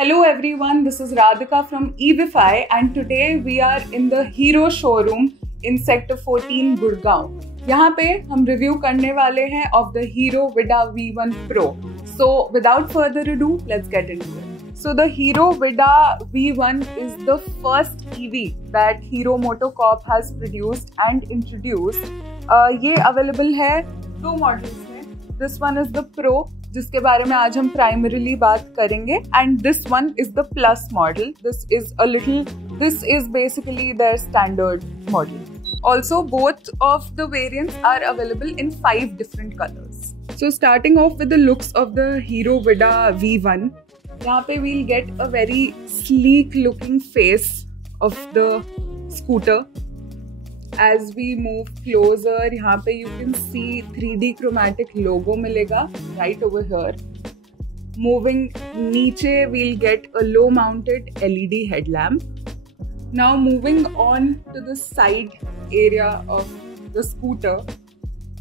Hello everyone, this is Radhika from Evify and today we are in the Hero showroom in Sector 14 Gurgaon. यहाँ पे हम review करने वाले हैं of the Hero Vida V1 Pro. So without further ado, let's get into it. So the Hero Vida V1 is the first EV that Hero MotoCorp has produced and introduced. ये available है दो models में. This one is the Pro, जिसके बारे में आज हम primarily बात करेंगे, and this one is the plus model. This is basically their standard model. Also both of the variants are available in 5 different colours. So starting off with the looks of the Hero Vida V1, यहाँ पे we'll get a very sleek looking face of the scooter. As we move closer, यहाँ पे you can see 3D chromatic logo मिलेगा right over here. Moving नीचे we'll get a low mounted LED headlamp. Now moving on to the side area of the scooter.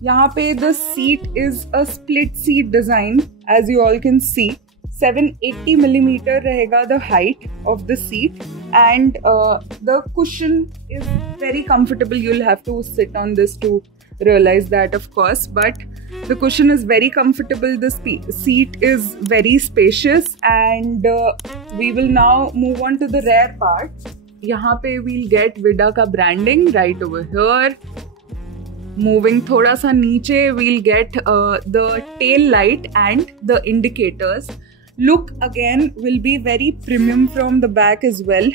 यहाँ पे the seat is a split seat design, as you all can see. 780 millimeter रहेगा the height of the seat, and the cushion is very comfortable. You'll have to sit on this to realize that, of course, but the cushion is very comfortable. The seat is very spacious, and we will now move on to the rear part. यहाँ पे we'll get Vida का branding right over here. Moving थोड़ा सा नीचे we'll get the tail light and the indicators. Look again will be very premium from the back as well.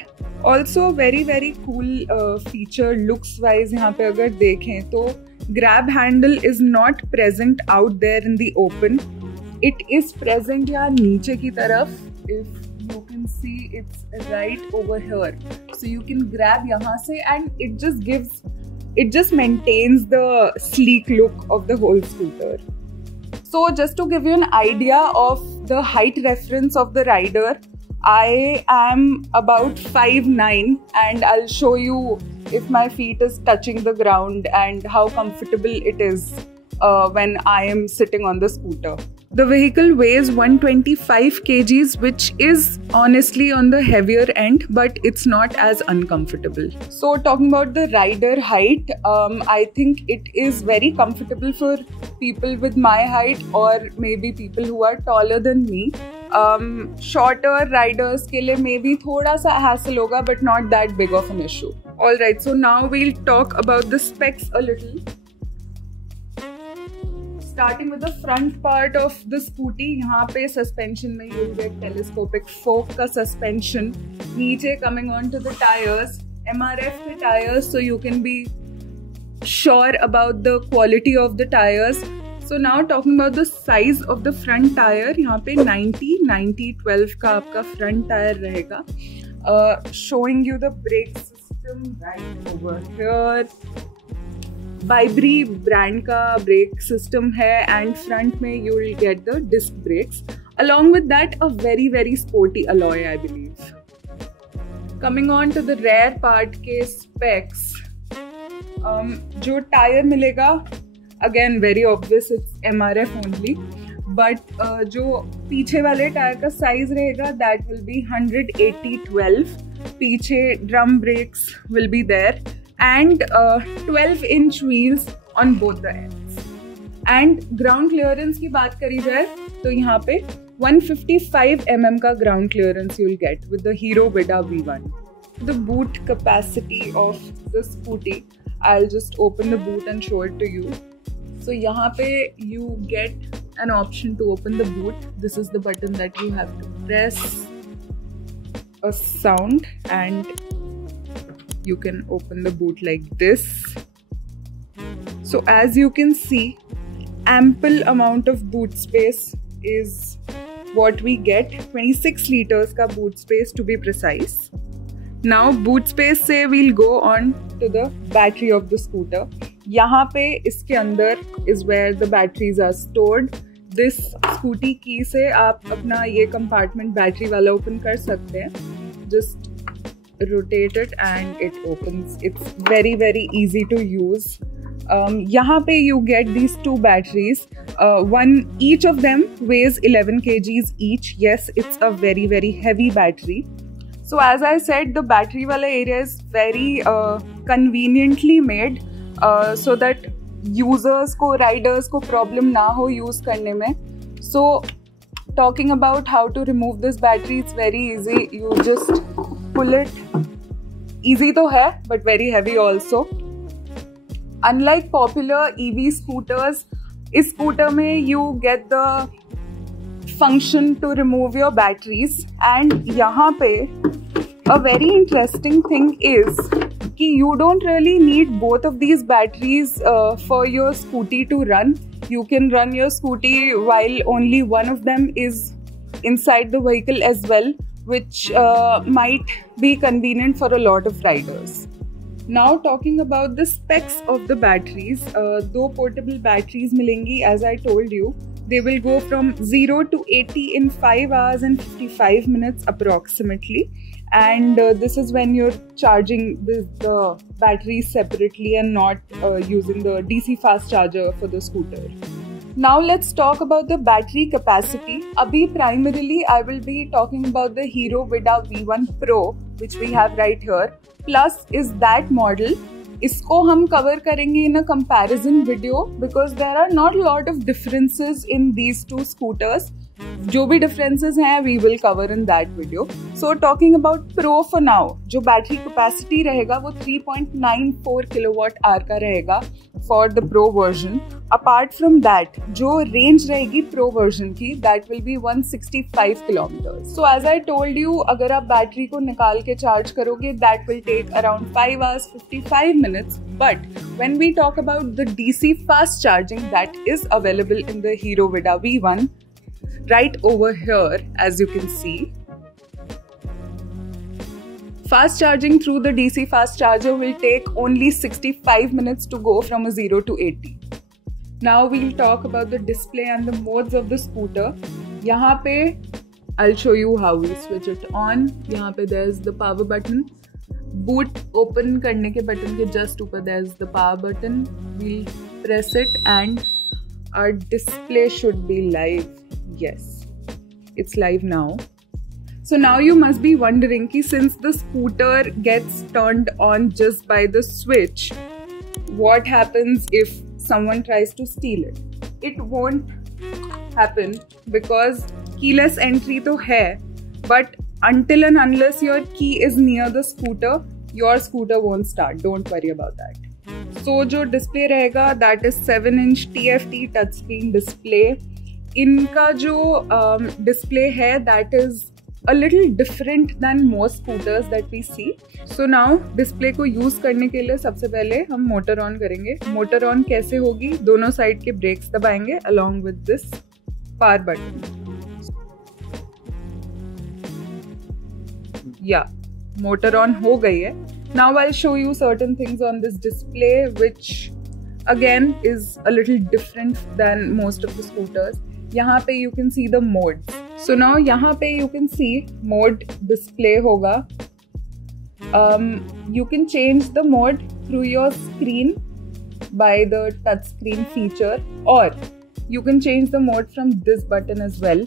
Also very cool feature looks wise. यहाँ पे अगर देखें तो grab handle is not present out there in the open. It is present यहाँ नीचे की तरफ. If you can see, it's right over here. So you can grab यहाँ से and it just maintains the sleek look of the whole scooter. So just to give you an idea of the height reference of the rider, I am about 5'9", and I'll show you if my feet is touching the ground and how comfortable it is when I am sitting on the scooter. The vehicle weighs 125 kgs, which is honestly on the heavier end, but it's not as uncomfortable. So talking about the rider height, I think it is very comfortable for people with my height or maybe people who are taller than me. Shorter riders के लिए maybe थोड़ा सा hassle होगा, but not that big of an issue. Alright, so now we'll talk about the specs a little. Starting with the front part of the scooty, यहाँ पे suspension में you'll get telescopic fork का suspension. नीचे coming on to the tires, MRF के tires, so you can be sure about the quality of the tires. So now talking about the size of the front tire, यहाँ पे 90-90-12 का आपका front tire रहेगा. Showing you the brake system right over here. Vibri brand का brake system है, and front में you will get the disc brakes. Along with that, a very sporty alloy, I believe. Coming on to the rear part के specs, जो tire मिलेगा, again very obvious, it's MRF only. But जो पीछे वाले tyre का size रहेगा, that will be 180-12. पीछे drum brakes will be there. And 12-inch wheels on both the ends. And ground clearance की बात करी जाए तो यहाँ पे 155 mm का ground clearance you'll get with the Hero Vida V1. The boot capacity of the scooty, I'll just open the boot and show it to you. So यहाँ पे you get an option to open the boot. This is the button that you have to press. A sound, and you can open the boot like this. So as you can see, ample amount of boot space is what we get. 26 liters का boot space to be precise. Now boot space से we'll go on to the battery of the scooter. यहाँ पे इसके अंदर is where the batteries are stored. This scooty key से आप अपना ये compartment battery वाला open कर सकते हैं. Just rotate it and it opens. It's very easy to use. यहाँ पे you get these two batteries. Each of them weighs 11 kgs each. Yes, it's a very very heavy battery. So as I said, the battery wala area is very conveniently made so that users को, riders को problem ना हो use करने में. So talking about how to remove this battery, it's very easy. You just pull it. Easy तो है, but very heavy also. Unlike popular EV scooters, इस scooter में you get the function to remove your batteries. And यहाँ पे a very interesting thing is कि you don't really need both of these batteries for your scooty to run. You can run your scooty while only one of them is inside the vehicle as well, which might be convenient for a lot of riders. Now talking about the specs of the batteries, दो portable batteries मिलेंगी. As I told you, they will go from 0 to 80 in 5 hours and 55 minutes approximately. And this is when you're charging the batteries separately and not using the DC fast charger for the scooter. Now let's talk about the battery capacity. Abhi primarily I will be talking about the Hero Vida V1 Pro, which we have right here. Plus is that model. इसको हम cover करेंगे in a comparison video because there are not a lot of differences in these two scooters. जो भी differences हैं we will cover in that video. So talking about Pro for now, जो battery capacity रहेगा वो 3.94 kWh का रहेगा for the Pro version. Apart from that, जो range रहेगी Pro version की, that will be 165 kilometers. So as I told you, अगर आप बैटरी को निकाल के चार्ज करोगे, that will take around 5 hours 55 minutes. But when we talk about the DC fast charging that is available in the Hero Vida V1, right over here, as you can see, fast charging through the DC fast charger will take only 65 minutes to go from a 0 to 80. Now we'll talk about the display and the modes of the scooter. यहाँ पे I'll show you how we switch it on. यहाँ पे there's the power button. Boot open करने के button के just ऊपर there's the power button. We'll press it and our display should be live. Yes, it's live now. So now you must be wondering कि since the scooter gets turned on just by the switch, what happens if someone tries to steal it? It won't happen because keyless entry तो है, but until and unless your key is near the scooter, your scooter won't start. Don't worry about that. So जो display रहेगा, that is 7-inch TFT touchscreen display. इनका जो display है, that is a little different than most scooters that we see. So now display को use करने के लिए सबसे पहले हम motor on करेंगे. Motor on कैसे होगी? दोनों side के brakes दबाएंगे along with this power button. Yeah, motor on हो गई है. Now I'll show you certain things on this display which again is a little different than most of the scooters. यहाँ पे you can see the modes. So now यहाँ पे you can see mode display होगा. You can change the mode through your screen by the touch screen feature, or you can change the mode from this button as well.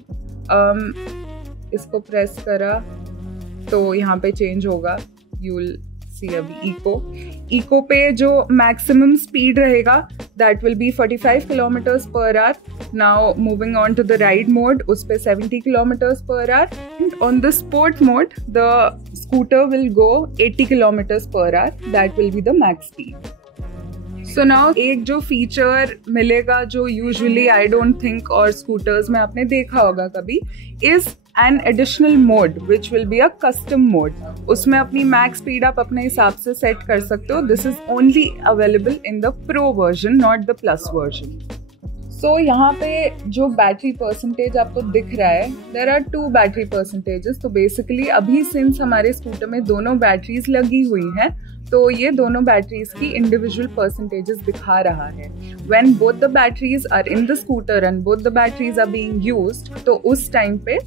इसको press करा तो यहाँ पे change होगा. You'll see अभी eco पे जो maximum speed रहेगा that will be 45 kilometers per hour. Now moving on to the ride mode, उस पे 70 kilometers per hour. And on the sport mode, the scooter will go 80 kilometers per hour. That will be the max speed. So now एक जो feature मिलेगा जो usually I don't think और scooters में आपने देखा होगा कभी, is an additional mode which will be a custom mode. उसमें अपनी max speed आप अपने हिसाब से set कर सकते हो. This is only available in the Pro version, not the Plus version. So यहाँ पे जो बैटरी परसेंटेज आपको दिख रहा है, there are 2 बैटरी परसेंटेजेस. तो बेसिकली अभी सिंस हमारे स्कूटर में दोनों बैटरीज लगी हुई हैं, तो ये दोनों बैटरीज की इंडिविजुअल परसेंटेजेस दिखा रहा है. When both the batteries are in the scooter and both the batteries are being used, तो उस टाइम पे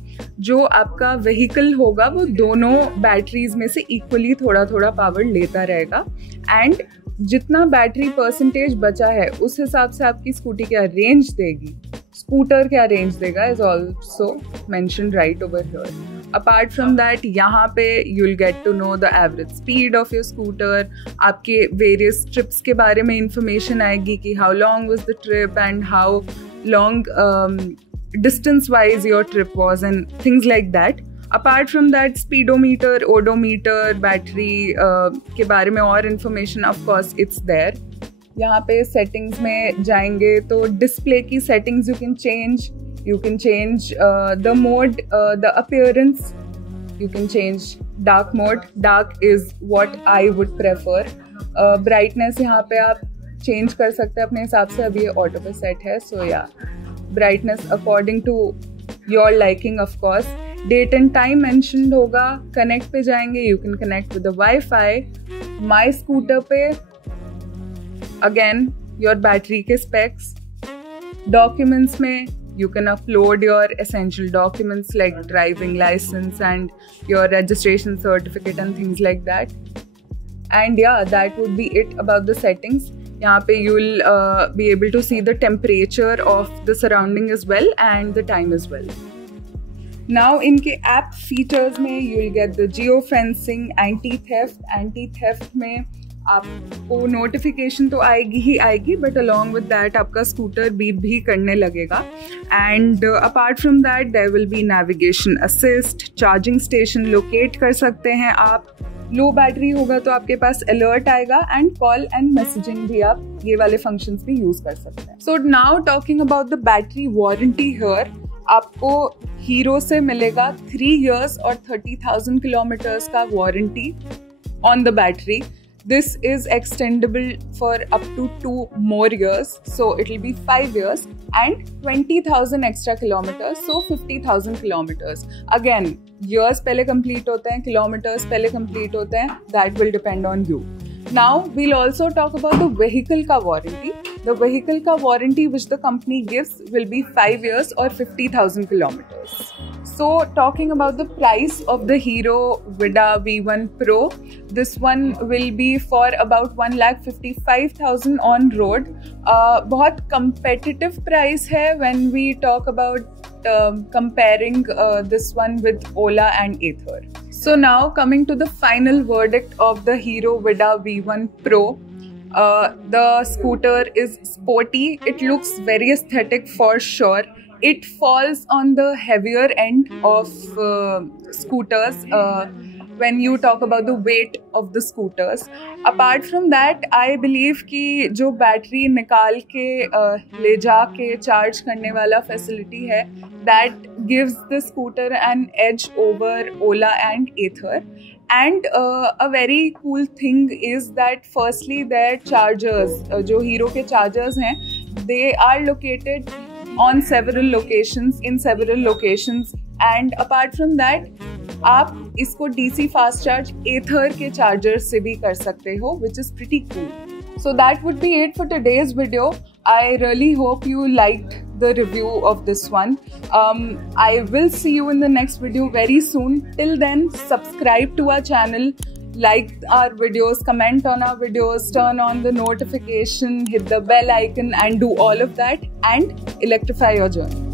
जो आपका व्हीकल होगा वो दोनों बैटरीज में से इक्वली थोड़ा थोड़ा पावर लेता रहेगा. एंड जितना बैटरी परसेंटेज बचा है उस हिसाब से आपकी स्कूटी क्या रेंज देगी, स्कूटर क्या रेंज देगा, is also mentioned right over here. Apart from that यहाँ पे you will get to know the average speed of your scooter. आपके वेरियस ट्रिप्स के बारे में इंफॉर्मेशन आएगी कि how long was the trip and how long distance wise your trip was and things like that. Apart from that speedometer, odometer, battery के बारे में और information of course it's there. यहाँ पे सेटिंग्स में जाएंगे तो डिस्प्ले की settings you can change the mode, the appearance. You can change dark mode. Dark is what I would prefer. Brightness यहाँ पे आप change कर सकते हैं अपने हिसाब से. अभी ये auto पे set है, so yeah, brightness according to your liking of course. Date and time mentioned होगा. Connect पे जाएंगे, you can connect with the Wi-Fi. My scooter पे again your battery के specs. Documents में you can upload your essential documents like driving license and your registration certificate and things like that. And yeah, that would be it about the settings. यहाँ पे you will be able to see the temperature of the surrounding as well and the time as well. Now इनके app features में you will get the geofencing, anti-theft में आपको notification तो आएगी ही आएगी, बट अलॉन्ग विद दैट आपका scooter beep भी करने लगेगा. And apart from that there will be navigation assist, charging station locate कर सकते हैं आप. लो बैटरी होगा तो आपके पास अलर्ट आएगा एंड कॉल एंड मैसेजिंग भी आप ये वाले फंक्शंस भी यूज कर सकते हैं. So now talking about the battery warranty here, आपको हीरो से मिलेगा 3 years और 30,000 kilometers का warranty on the battery. This is extendable for up to 2 more years, so it will be 5 years and 20,000 extra kilometers, so 50,000 kilometers. Again, years पहले complete होते हैं, kilometers पहले complete होते हैं, that will depend on you. Now we'll also talk about the vehicle का warranty. The vehicle का warranty which the company gives will be 5 years or 50,000 kilometers. So talking about the price of the Hero Vida V1 Pro, this one will be for about 1,55,000 on road. बहुत competitive price है when we talk about comparing this one with Ola and Ather. So now coming to the final verdict of the Hero Vida V1 Pro. The scooter is sporty. It looks very aesthetic for sure. It falls on the heavier end of scooters when you talk about the weight of the scooters. Apart from that, I believe कि जो battery निकाल के ले जा के charge करने वाला facility है, that gives the scooter an edge over Ola and Ather. And a very cool thing is that firstly their chargers, जो हीरो के चार्जर्स हैं, they are located on several locations, in several locations. And apart from that, आप इसको DC fast charge Ather के charger से भी कर सकते हो, which is pretty cool. So that would be it for today's video. I really hope you liked the review of this one. I will see you in the next video very soon. Till then, subscribe to our channel, like our videos, comment on our videos, turn on the notification, hit the bell icon and do all of that and electrify your journey.